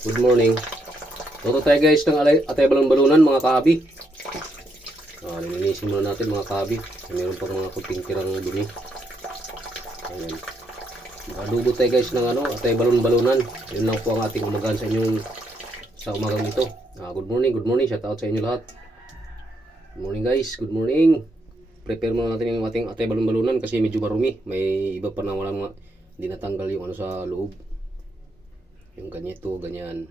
good morning. Luto tayo guys ng atay balon-balunan mga kaabi. Lilinisin muna natin mga kaabi. Mayroon pang mga kunting tirang dumi. Ayan. Adobo tayo guys ng atay balon-balunan. Yun lang po ang ating umagahan sa inyong sa umagang ito. Good morning. Shout out sa inyo lahat. Good morning guys, good morning. Prepare muna natin yung ating atay balon-balunan kasi medyo marumi. May iba pa na walang hindi natanggal yung sa loob. Yung ganito, ganyan.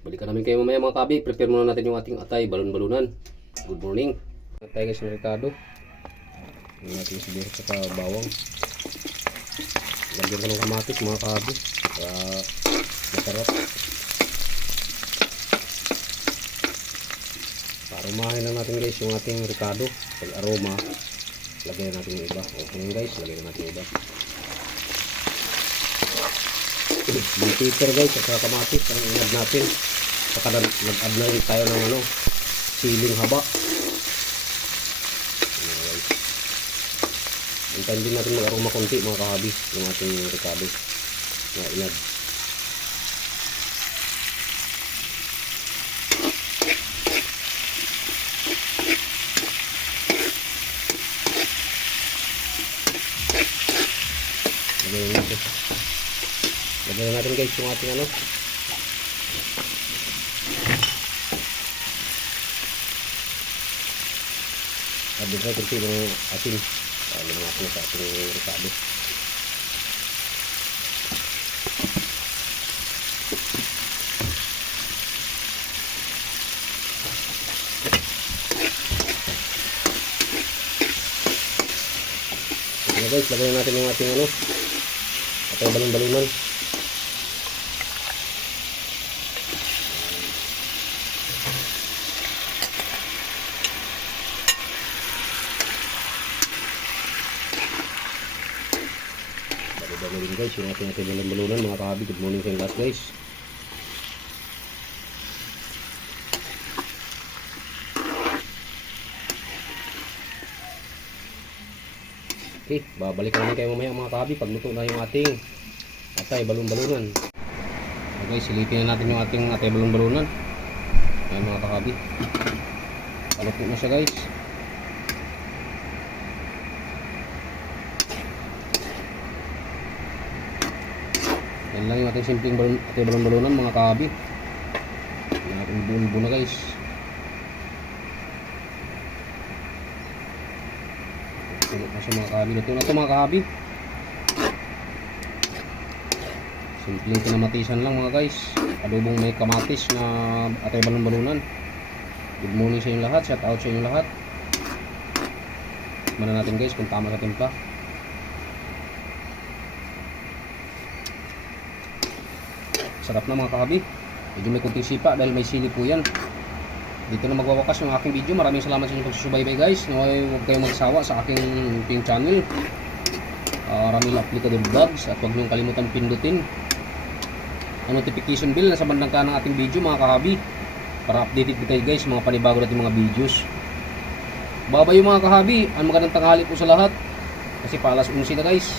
Balikan namin kayo mamaya mga kabi. Prepare muna natin yung ating atay balon-balunan. Good morning. Atay guys ng Ricardo. Yung natin siguro sa bawang. Lagyan ko ng kamatis mga kabi. Para masarap. Para umahin lang natin guys yung ating Ricardo. Pag aroma, lagyan natin yung iba. Okay guys, lagyan natin yung iba. Yung pepper guys at saka kamatis ang inad natin. Saka nag-add na rin tayo ng siling haba. Guys. Hintayin din natin mag-aroma konti mga kahabi yung ating Ricardo na inad. Lagyan natin guys yung ating sabi ko kunti ng asin. Lagyan natin sa ating Ricardo. Okay guys, lagyan natin yung ating atay balon-balunan. Dami rin guys yung ating atay balon-balunan mga kahabi. Good morning sa inyo lahat guys. Okay, babalik namin kayo mamaya mga kahabi pag luto na yung ating atay balon-balunan. Okay guys, silipin na natin yung ating atay balon-balunan. Ayan mga kahabi. Paluto na siya guys. Yan lang yung ating simpleng atay balon-balunan mga kahabi. Yan ating buo na guys. Tulog na siya mga kahabi. Luto na ito mga kahabi. Simpleng kinamatisan lang mga guys. Adobong may kamatis na atay balon-balunan. Good morning sa inyo lahat. Shout out sa inyo lahat. Tikman natin guys kung tama sa timpla. Sarap na mga kahabi. Medyo may kunting sipa dahil may sili po yan. Dito na magwawakas yung aking video. Maraming salamat sa inyong pagsusubaybay guys. Huwag kayong magsawa sa aking channel. Ramil Aplicador Vlogs. At huwag niyong kalimutan pindutin ang notification bell na sa bandang kanan ng ating video mga kahabi. Para updated kayo guys mga panibago natin mga videos. Babay mga kahabi. Ang magandang tanghali po sa lahat. Kasi pa alas 11 na guys.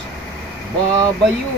Babayo!